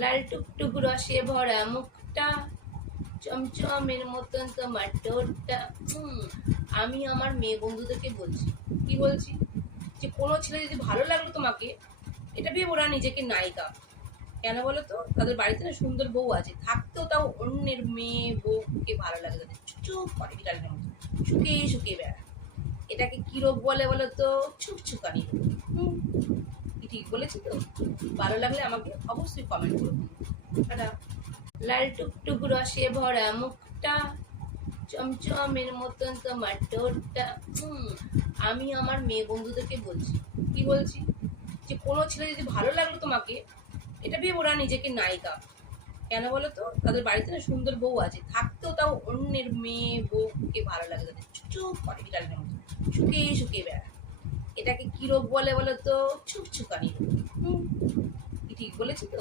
লাল টুকটুক রসে ভরা মুখটা, চমচমের মতন তোমার ঠোঁটটা। আমি আমার মেয়ে বন্ধুদেরকে বলছি, কি বলছি, যে কোনো ছেলে যদি ভালো লাগলো তোমাকে, এটা ভেবো না নিজেকে নায়িকা। কেন বলো তো, তাদের বাড়িতে না সুন্দর বউ আছে, থাকতেও তাও অন্যের মেয়ে বউকে ভালো লাগে, তাদের চুপ করে বিড়ালের মতো শুকিয়ে শুকিয়ে বেড়া। এটাকে কি রোগ বলে বলো তো? ছুকছুকানি রোগ। কি ঠিক বলেছি তো? ভালো লাগলে আমাকে অবশ্যই কমেন্ট করবো। লাল টুকটুক রসে ভরা মুখটা, চমচমের মতন তোমার ঠোঁটটা। আমি আমার মেয়ে বন্ধুদেরকে বলছি, কি বলছি, যে কোনো ছেলে যদি ভালো লাগলো তোমাকে, এটা ভেবো না নিজেকে নায়িকা। কেন বলো তো, তাদের বাড়িতে না সুন্দর বউ আছে, থাকতেও তাও অন্যের মেয়ে বউকে ভালো লাগে, তাদের চুপ করে বিড়ালের মতো শুকিয়ে শুকিয়ে বেড়া। এটাকে কি রোগ বলে বলো তো? ছুকছুকানি রোগ। কি ঠিক বলেছি তো?